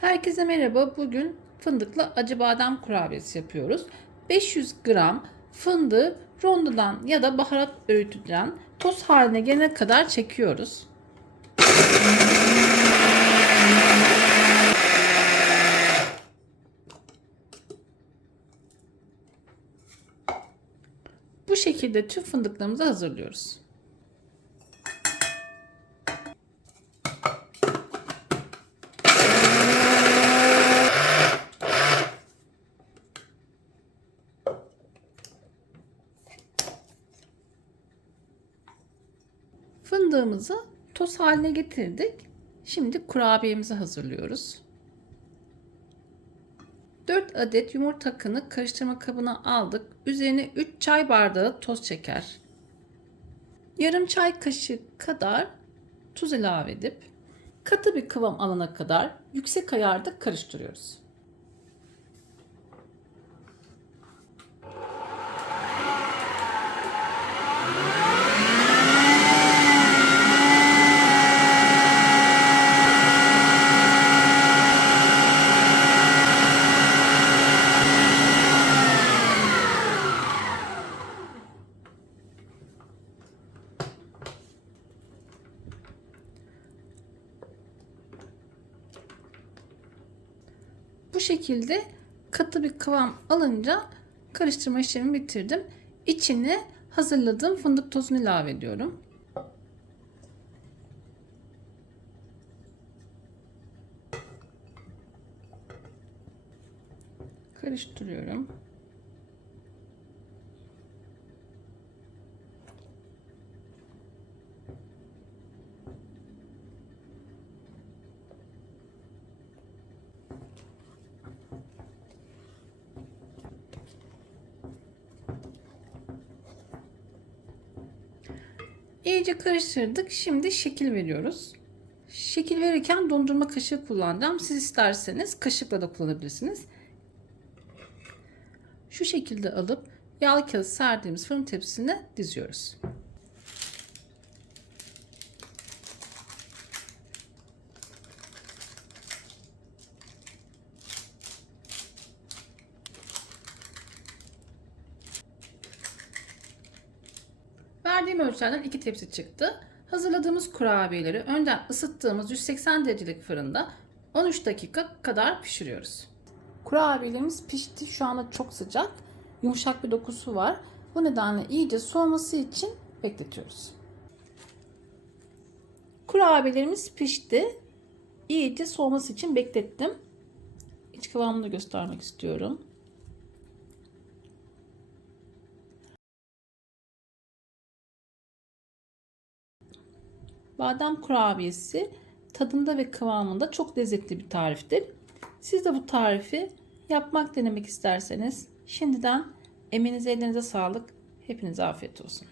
Herkese merhaba. Bugün fındıklı acı badem kurabiyesi yapıyoruz. 500 gram fındığı rondodan ya da baharat öğütüden toz haline gelene kadar çekiyoruz. Bu şekilde tüm fındıklarımızı hazırlıyoruz. Fındığımızı toz haline getirdik. Şimdi kurabiyemizi hazırlıyoruz. 4 adet yumurta akını karıştırma kabına aldık. Üzerine 3 çay bardağı toz şeker. Yarım çay kaşığı kadar tuz ilave edip katı bir kıvam alana kadar yüksek ayarda karıştırıyoruz. Şekilde katı bir kıvam alınca karıştırma işlemini bitirdim. İçine hazırladığım fındık tozunu ilave ediyorum. Karıştırıyorum. İyice karıştırdık. Şimdi şekil veriyoruz. Şekil verirken dondurma kaşığı kullanacağım. Siz isterseniz kaşıkla da kullanabilirsiniz. Şu şekilde alıp yağlı kağıt serdiğimiz fırın tepsisine diziyoruz. Verdiğim ölçülerden iki tepsi çıktı. Hazırladığımız kurabiyeleri önden ısıttığımız 180 derecelik fırında 13 dakika kadar pişiriyoruz. Kurabiyelerimiz pişti. Şu anda çok sıcak. Yumuşak bir dokusu var. Bu nedenle iyice soğuması için bekletiyoruz. Kurabiyelerimiz pişti. İyice soğuması için beklettim. İç kıvamını göstermek istiyorum. Badem kurabiyesi tadında ve kıvamında çok lezzetli bir tariftir. Siz de bu tarifi yapmak denemek isterseniz şimdiden emeğinize elinize sağlık. Hepinize afiyet olsun.